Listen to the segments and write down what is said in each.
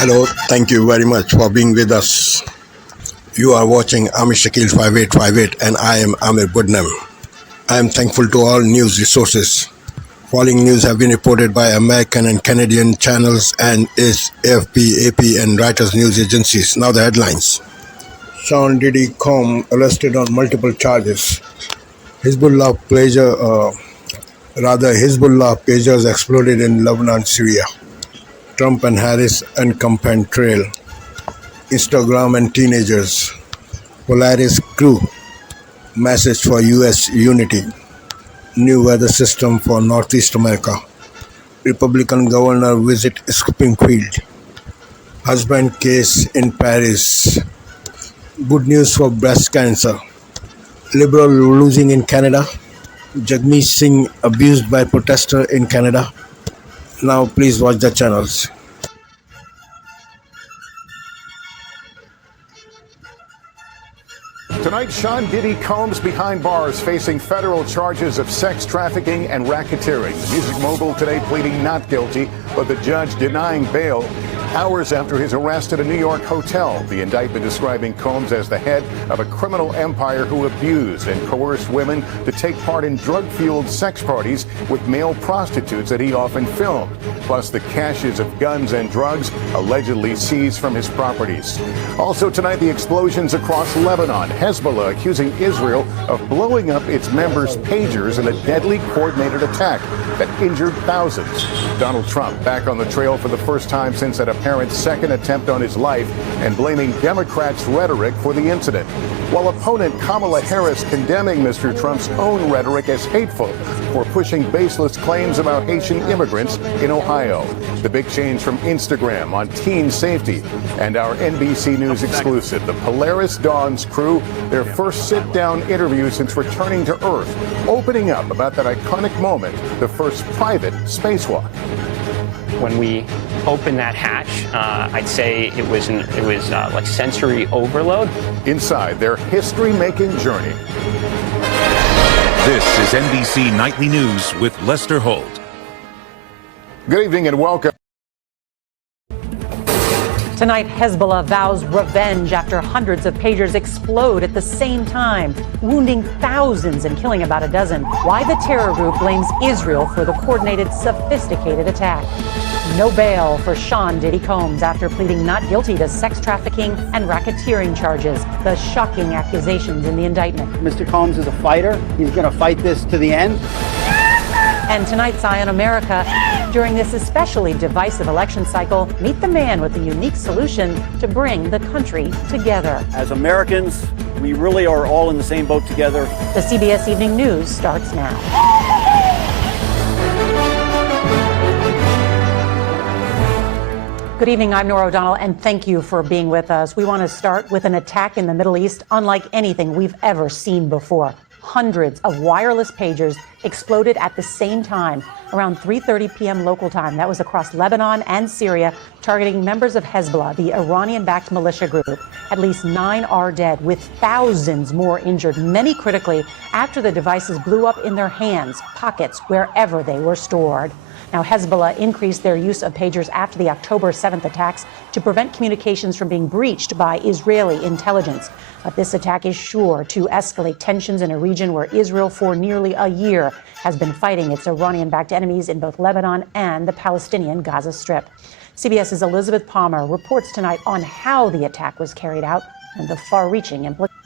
Hello, thank you very much for being with us. You are watching Amir Shakil 5858 and I am Amir Budnam. I am thankful to all news resources. Following news have been reported by American and Canadian channels and is AFP, AP and Reuters news agencies. Now the headlines. Sean Diddy Combs arrested on multiple charges. Hezbollah pagers exploded in Lebanon, Syria. Trump and Harris encampment trail. Instagram and teenagers. Polaris crew. Message for U.S. unity. New weather system for Northeast America. Republican governor visit Springfield. Husband case in Paris. Good news for breast cancer. Liberal losing in Canada. Jagmeet Singh abused by protester in Canada. Now please watch the channels. Tonight, Sean Diddy Combs behind bars facing federal charges of sex trafficking and racketeering. The music mogul today pleading not guilty, but the judge denying bail hours after his arrest at a New York hotel. The indictment describing Combs as the head of a criminal empire who abused and coerced women to take part in drug-fueled sex parties with male prostitutes that he often filmed, plus the caches of guns and drugs allegedly seized from his properties. Also tonight, the explosions across Lebanon. Hezbollah accusing Israel of blowing up its members' pagers in a deadly coordinated attack that injured thousands. Donald Trump back on the trail for the first time since that apparent second attempt on his life and blaming Democrats' rhetoric for the incident, while opponent Kamala Harris condemning Mr. Trump's own rhetoric as hateful for pushing baseless claims about Haitian immigrants in Ohio. The big change from Instagram on teen safety, and our NBC News exclusive, the Polaris Dawn's crew, their first sit-down interview since returning to Earth, opening up about that iconic moment, the first private spacewalk. When we opened that hatch, I'd say it was like sensory overload. Inside their history-making journey. This is NBC Nightly News with Lester Holt. Good evening and welcome. Tonight, Hezbollah vows revenge after hundreds of pagers explode at the same time, wounding thousands and killing about a dozen. Why the terror group blames Israel for the coordinated, sophisticated attack. No bail for Sean Diddy Combs after pleading not guilty to sex trafficking and racketeering charges. The shocking accusations in the indictment. Mr. Combs is a fighter. He's going to fight this to the end. And tonight's Eye on America. During this especially divisive election cycle, meet the man with the unique solution to bring the country together. As Americans, we really are all in the same boat together. The CBS Evening News starts now. Good evening, I'm Nora O'Donnell, and thank you for being with us. We want to start with an attack in the Middle East unlike anything we've ever seen before. Hundreds of wireless pagers exploded at the same time, around 3:30 p.m. local time. That was across Lebanon and Syria, targeting members of Hezbollah, the Iranian-backed militia group. At least 9 are dead, with thousands more injured, many critically, after the devices blew up in their hands, pockets, wherever they were stored. Now, Hezbollah increased their use of pagers after the October 7th attacks to prevent communications from being breached by Israeli intelligence. But this attack is sure to escalate tensions in a region where Israel for nearly a year has been fighting its Iranian-backed enemies in both Lebanon and the Palestinian Gaza Strip. CBS's Elizabeth Palmer reports tonight on how the attack was carried out and the far-reaching implications.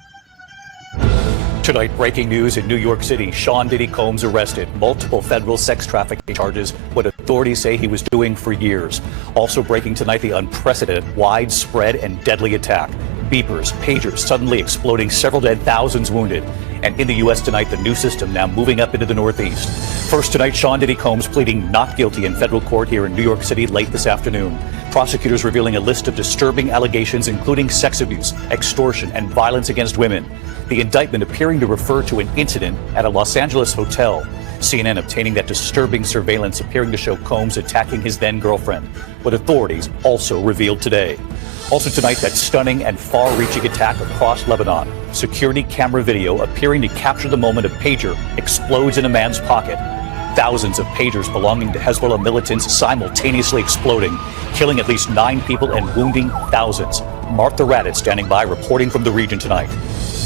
Tonight, breaking news in New York City. Sean Diddy Combs arrested. Multiple federal sex trafficking charges, what authorities say he was doing for years. Also breaking tonight, the unprecedented, widespread and deadly attack. Beepers, pagers suddenly exploding, several dead, thousands wounded. And in the U.S. tonight, the new system now moving up into the Northeast. First tonight, Sean Diddy Combs pleading not guilty in federal court here in New York City late this afternoon. Prosecutors revealing a list of disturbing allegations, including sex abuse, extortion, and violence against women. The indictment appearing to refer to an incident at a Los Angeles hotel. CNN obtaining that disturbing surveillance appearing to show Combs attacking his then-girlfriend, what authorities also revealed today. Also tonight, that stunning and far-reaching attack across Lebanon. Security camera video appearing to capture the moment a pager explodes in a man's pocket. Thousands of pagers belonging to Hezbollah militants simultaneously exploding, killing at least 9 people and wounding thousands. Martha Raddatz standing by, reporting from the region tonight.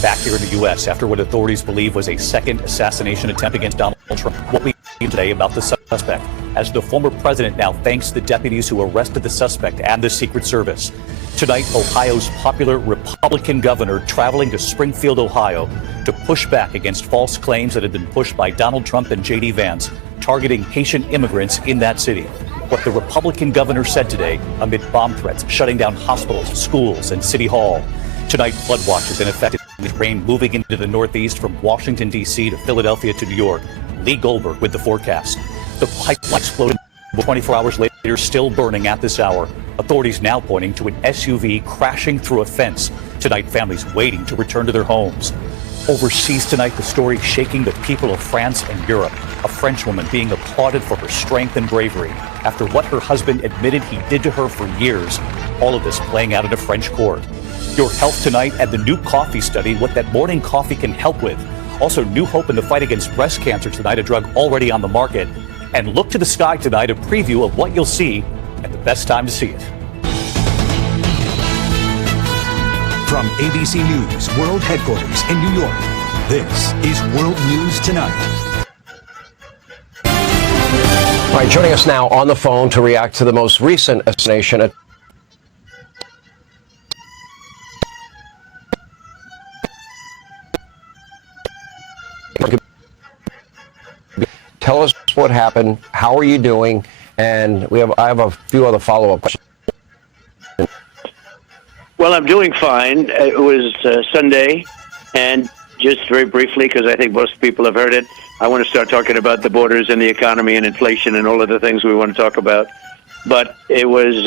Back here in the U.S., after what authorities believe was a second assassination attempt against Donald Trump, what we hear today about the suspect, as the former president now thanks the deputies who arrested the suspect and the Secret Service. Tonight, Ohio's popular Republican governor traveling to Springfield, Ohio, to push back against false claims that had been pushed by Donald Trump and J.D. Vance, targeting Haitian immigrants in that city. What the Republican governor said today amid bomb threats, shutting down hospitals, schools, and City Hall. Tonight, flood watch is in effect with rain moving into the Northeast from Washington, D.C. to Philadelphia to New York. Lee Goldberg with the forecast. The pipeline exploded 24 hours later, still burning at this hour. Authorities now pointing to an SUV crashing through a fence. Tonight, families waiting to return to their homes. Overseas tonight, the story shaking the people of France and Europe. A French woman being applauded for her strength and bravery after what her husband admitted he did to her for years. All of this playing out in a French court. Your health tonight and the new coffee study, what that morning coffee can help with. Also, new hope in the fight against breast cancer tonight, a drug already on the market. And look to the sky tonight, a preview of what you'll see at the best time to see it. From ABC News World Headquarters in New York, this is World News Tonight. All right, joining us now on the phone to react to the most recent assassination. Tell us what happened. How are you doing? And I have a few other follow-up questions. Well, I'm doing fine. It was Sunday, and just very briefly, because I think most people have heard it, I want to start talking about the borders and the economy and inflation and all of the things we want to talk about. But it was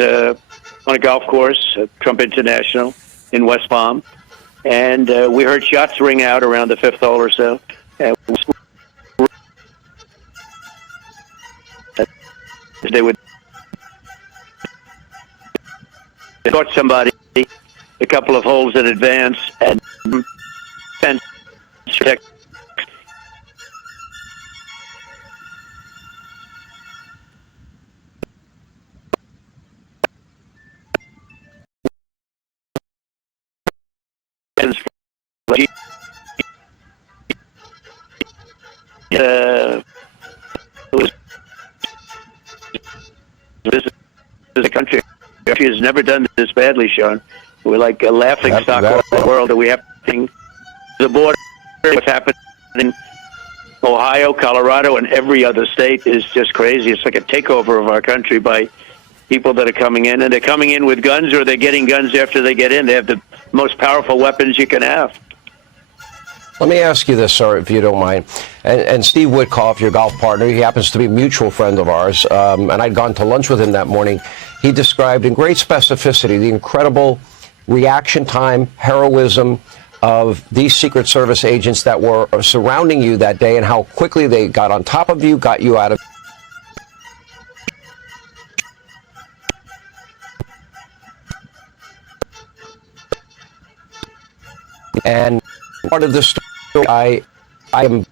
on a golf course, Trump International in West Palm, and we heard shots ring out around the 5th hole or so. They would caught somebody a couple of holes in advance and protect. This is a country has never done this badly, Sean. We're like a laughing stock all over the world that we have the border. What's happening in Ohio, Colorado, and every other state is just crazy. It's like a takeover of our country by people that are coming in, and they're coming in with guns, or they're getting guns after they get in. They have the most powerful weapons you can have. Let me ask you this, sir, if you don't mind. And Steve Witkoff, your golf partner, he happens to be a mutual friend of ours, and I'd gone to lunch with him that morning. He described in great specificity the incredible reaction time, heroism of these Secret Service agents that were surrounding you that day and how quickly they got on top of you, got you out of and part of the story I am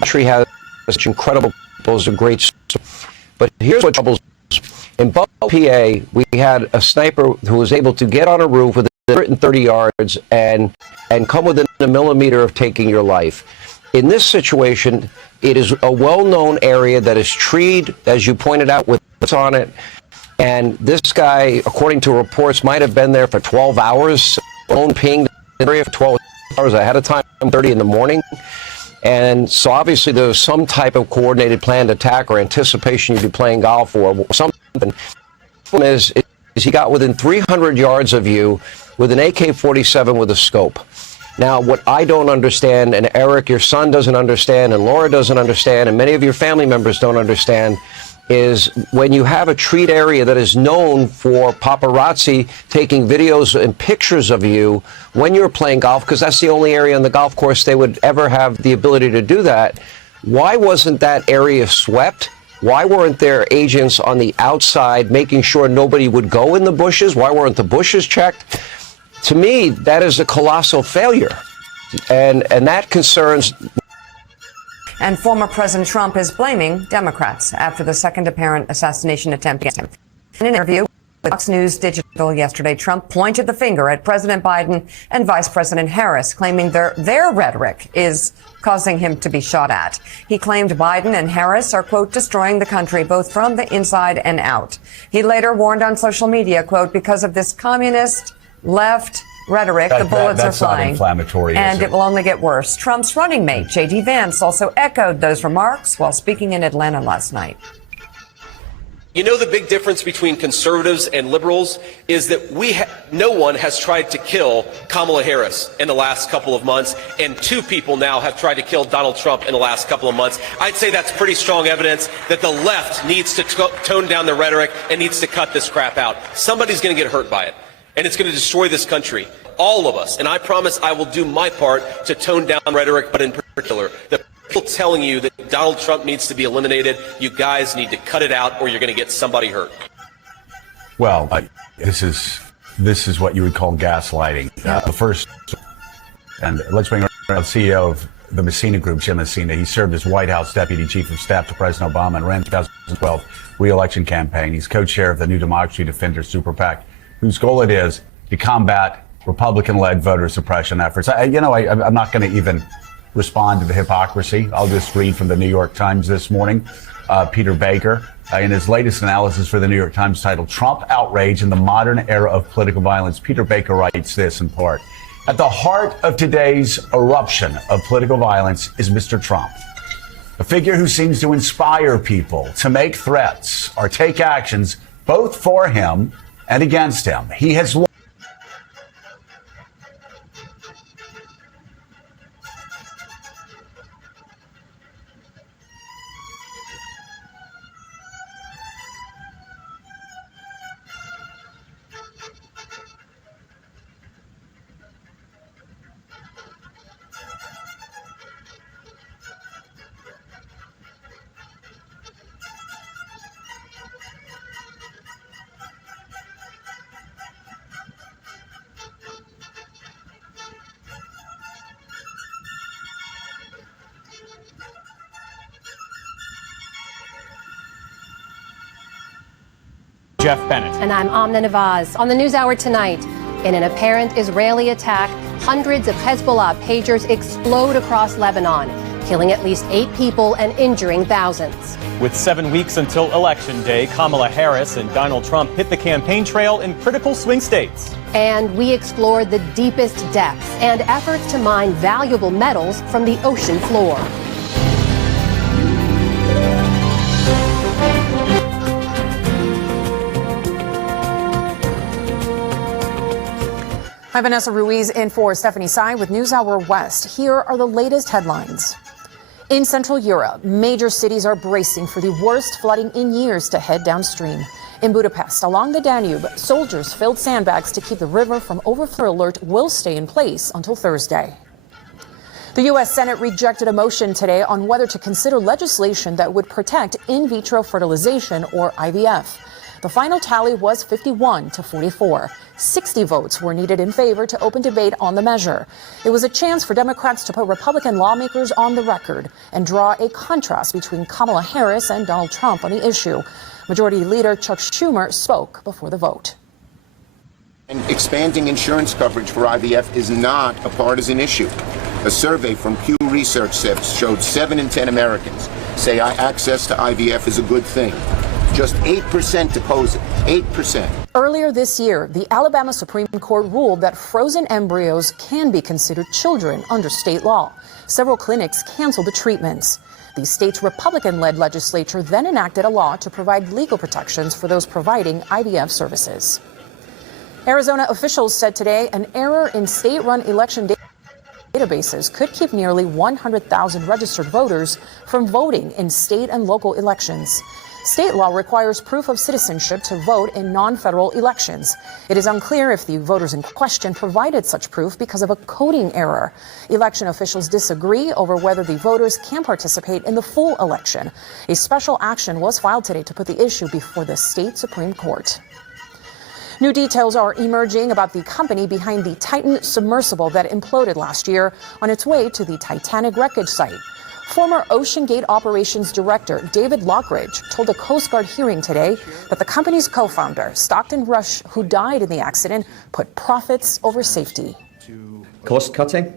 country has such incredible is a great story. But here's what troubles. In Buffalo, PA, we had a sniper who was able to get on a roof within 130 yards and come within a millimeter of taking your life. In this situation, it is a well-known area that is treed, as you pointed out, with what's on it. And this guy, according to reports, might have been there for 12 hours, phone pinged the area for 12 hours ahead of time, 30 in the morning. And so obviously there was some type of coordinated planned attack or anticipation you'd be playing golf or something. The problem is he got within 300 yards of you with an AK-47 with a scope. Now, what I don't understand, and Eric, your son doesn't understand, and Laura doesn't understand, and many of your family members don't understand, is when you have a treat area that is known for paparazzi taking videos and pictures of you when you're playing golf, because that's the only area on the golf course they would ever have the ability to do that. Why wasn't that area swept? Why weren't there agents on the outside making sure nobody would go in the bushes? Why weren't the bushes checked? To me, that is a colossal failure. And that concerns. And former President Trump is blaming Democrats after the second apparent assassination attempt against him. In an interview with Fox News Digital yesterday, Trump pointed the finger at President Biden and Vice President Harris, claiming their rhetoric is causing him to be shot at. He claimed Biden and Harris are, quote, destroying the country both from the inside and out. He later warned on social media, quote, because of this communist left rhetoric, the bullets are flying. Inflammatory, and it will only get worse. Trump's running mate, J.D. Vance, also echoed those remarks while speaking in Atlanta last night. You know, the big difference between conservatives and liberals is that no one has tried to kill Kamala Harris in the last couple of months, and two people now have tried to kill Donald Trump in the last couple of months. I'd say that's pretty strong evidence that the left needs to tone down the rhetoric and needs to cut this crap out. Somebody's going to get hurt by it, and it's going to destroy this country. All of us. And I promise I will do my part to tone down rhetoric, but in particular, the people telling you that Donald Trump needs to be eliminated, you guys need to cut it out or you're going to get somebody hurt. Well, this is what you would call gaslighting. The first, and let's bring around the CEO of the Messina Group, Jim Messina. He served as White House Deputy Chief of Staff to President Obama and ran the 2012 re-election campaign. He's co-chair of the New Democracy Defenders Super PAC, whose goal it is to combat Republican-led voter suppression efforts. I'm not going to even respond to the hypocrisy. I'll just read from the New York Times this morning. Peter Baker, in his latest analysis for the New York Times titled Trump Outrage in the Modern Era of Political Violence, Peter Baker writes this in part: at the heart of today's eruption of political violence is Mr. Trump, a figure who seems to inspire people to make threats or take actions both for him and against him. He has Jeff Bennett. And I'm Amna Nawaz. On the NewsHour tonight, in an apparent Israeli attack, hundreds of Hezbollah pagers explode across Lebanon, killing at least 8 people and injuring thousands. With 7 weeks until Election Day, Kamala Harris and Donald Trump hit the campaign trail in critical swing states. And we explored the deepest depths and efforts to mine valuable metals from the ocean floor. Hi, Vanessa Ruiz in for Stephanie Tsai with NewsHour West. Here are the latest headlines. In Central Europe, major cities are bracing for the worst flooding in years to head downstream. In Budapest, along the Danube, soldiers filled sandbags to keep the river from overflow. Alert will stay in place until Thursday. The U.S. Senate rejected a motion today on whether to consider legislation that would protect in vitro fertilization, or IVF. The final tally was 51 to 44. 60 votes were needed in favor to open debate on the measure. It was a chance for Democrats to put Republican lawmakers on the record and draw a contrast between Kamala Harris and Donald Trump on the issue. Majority Leader Chuck Schumer spoke before the vote. And expanding insurance coverage for IVF is not a partisan issue. A survey from Pew Research showed 7 in 10 Americans say access to IVF is a good thing. Just 8% oppose it. 8%. Earlier this year, the Alabama Supreme Court ruled that frozen embryos can be considered children under state law. Several clinics canceled the treatments. The state's Republican-led legislature then enacted a law to provide legal protections for those providing IVF services. Arizona officials said today an error in state-run election databases could keep nearly 100,000 registered voters from voting in state and local elections. State law requires proof of citizenship to vote in non-federal elections. It is unclear if the voters in question provided such proof because of a coding error. Election officials disagree over whether the voters can participate in the full election. A special action was filed today to put the issue before the state Supreme Court. New details are emerging about the company behind the Titan submersible that imploded last year on its way to the Titanic wreckage site. Former Ocean Gate Operations Director David Lockridge told a Coast Guard hearing today that the company's co-founder, Stockton Rush, who died in the accident, put profits over safety. Cost cutting,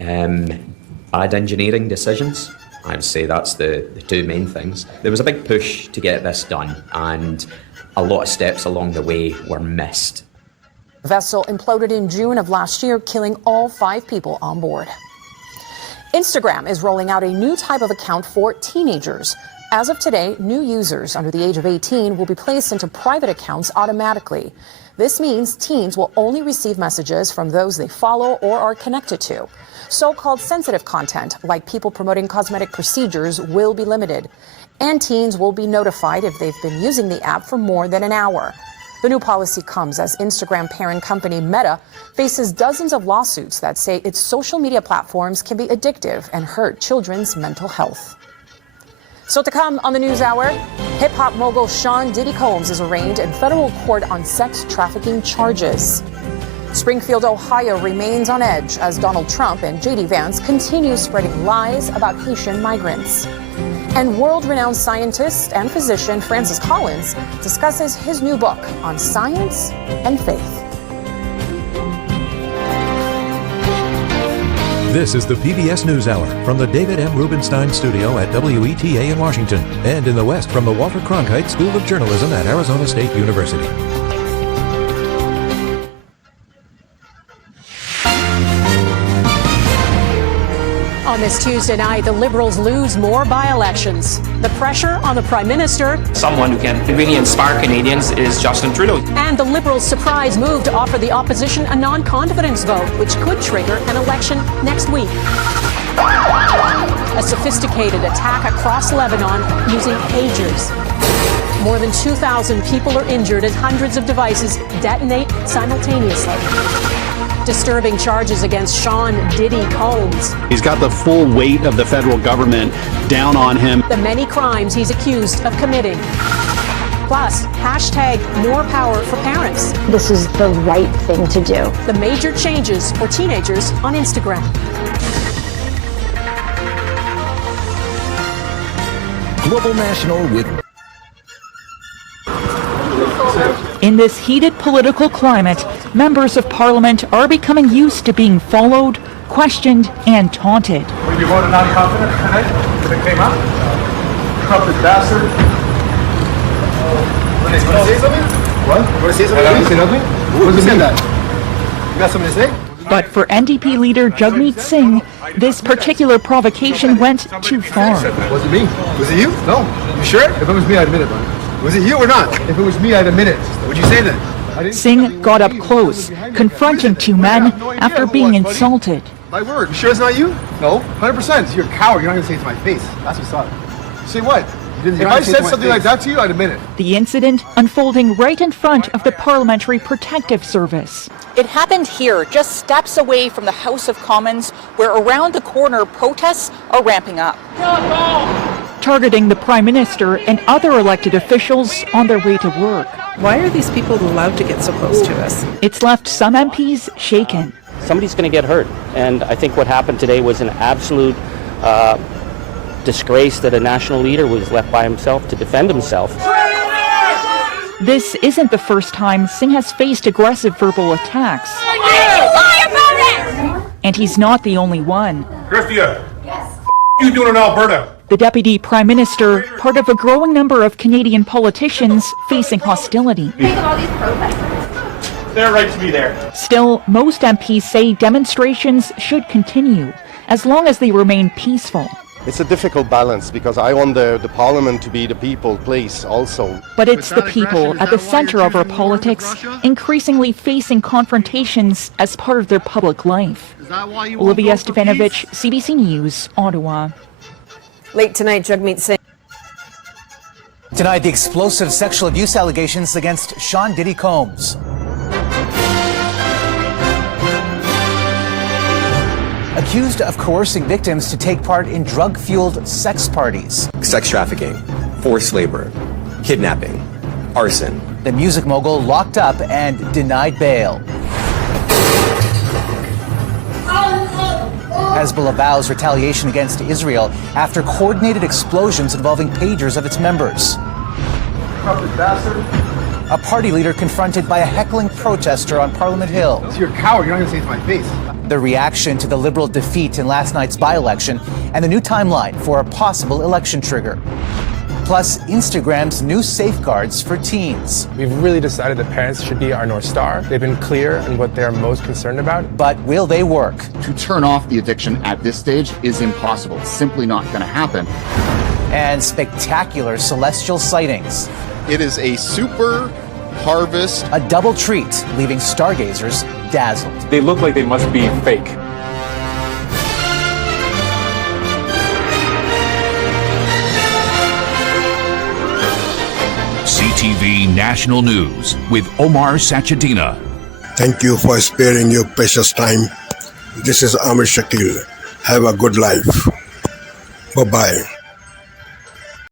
bad engineering decisions. I'd say that's the two main things. There was a big push to get this done, and a lot of steps along the way were missed. The vessel imploded in June of last year, killing all 5 people on board. Instagram is rolling out a new type of account for teenagers. As of today, new users under the age of 18 will be placed into private accounts automatically. This means teens will only receive messages from those they follow or are connected to. So-called sensitive content, like people promoting cosmetic procedures, will be limited. And teens will be notified if they've been using the app for more than an hour. The new policy comes as Instagram parent company Meta faces dozens of lawsuits that say its social media platforms can be addictive and hurt children's mental health. So to come on the News Hour, hip-hop mogul Sean Diddy Combs is arraigned in federal court on sex trafficking charges. Springfield, Ohio remains on edge as Donald Trump and J.D. Vance continue spreading lies about Haitian migrants. And world-renowned scientist and physician Francis Collins discusses his new book on science and faith. This is the PBS NewsHour from the David M. Rubenstein Studio at WETA in Washington, and in the West from the Walter Cronkite School of Journalism at Arizona State University. On this Tuesday night, the Liberals lose more by-elections. The pressure on the Prime Minister. Someone who can really inspire Canadians is Justin Trudeau. And the Liberals' surprise move to offer the opposition a non-confidence vote, which could trigger an election next week. A sophisticated attack across Lebanon using pagers. More than 2,000 people are injured as hundreds of devices detonate simultaneously. Disturbing charges against Sean Diddy Combs. He's got the full weight of the federal government down on him. The many crimes he's accused of committing. Plus, hashtag more power for parents. This is the right thing to do. The major changes for teenagers on Instagram. Global National with... In this heated political climate, members of parliament are becoming used to being followed, questioned, and taunted. Will you vote non-confidence tonight? If it came out? Trump is bastard. Want to say something? What? You want to say something? Say nothing? What does it mean? You got something to say? But for NDP leader Jagmeet Singh, this particular provocation went too far. Was it me? Was it you? No. You sure? If it was me, I'd admit it, buddy. Was it you or not? If it was me, I'd admit it. What'd you say then? Singh got up close, confronting two men after being insulted. My word, you sure it's not you? No, 100%. You're a coward. You're not going to say it to my face. That's what's up. Say what? If I said something like that to you, I'd admit it. The incident unfolding right in front of the Parliamentary Protective Service. It happened here, just steps away from the House of Commons, where around the corner protests are ramping up. Targeting the Prime Minister and other elected officials on their way to work. Why are these people allowed to get so close to us? It's left some MPs shaken. Somebody's going to get hurt, and I think what happened today was an absolute disgrace that a national leader was left by himself to defend himself. This isn't the first time Singh has faced aggressive verbal attacks. And he's not the only one. Christia, yes. You doing in Alberta? The Deputy Prime Minister, part of a growing number of Canadian politicians facing hostility. They're right to be there. Still, most MPs say demonstrations should continue, as long as they remain peaceful. It's a difficult balance because I want the parliament to be the people place also. But it's the people at the center of our politics, increasingly facing confrontations as part of their public life. Olivia Stefanovich, CBC News, Ottawa. Late tonight, Jagmeet Singh denied the explosive sexual abuse allegations against Sean Diddy Combs. Accused of coercing victims to take part in drug-fueled sex parties. Sex trafficking, forced labor, kidnapping, arson. The music mogul locked up and denied bail. Hezbollah vows retaliation against Israel after coordinated explosions involving pagers of its members. A party leader confronted by a heckling protester on Parliament Hill. You're a coward. You're not going to say it to my face. The reaction to the Liberal defeat in last night's by-election and the new timeline for a possible election trigger. Plus, Instagram's new safeguards for teens. We've really decided that parents should be our North Star. They've been clear in what they're most concerned about. But will they work? To turn off the addiction at this stage is impossible. It's simply not going to happen. And spectacular celestial sightings. It is a super harvest. A double treat, leaving stargazers dazzled. They look like they must be fake. CTV National News with Omar Sachedina. Thank you for sparing your precious time. This is Amir Shakil. Have a good life. Bye-bye.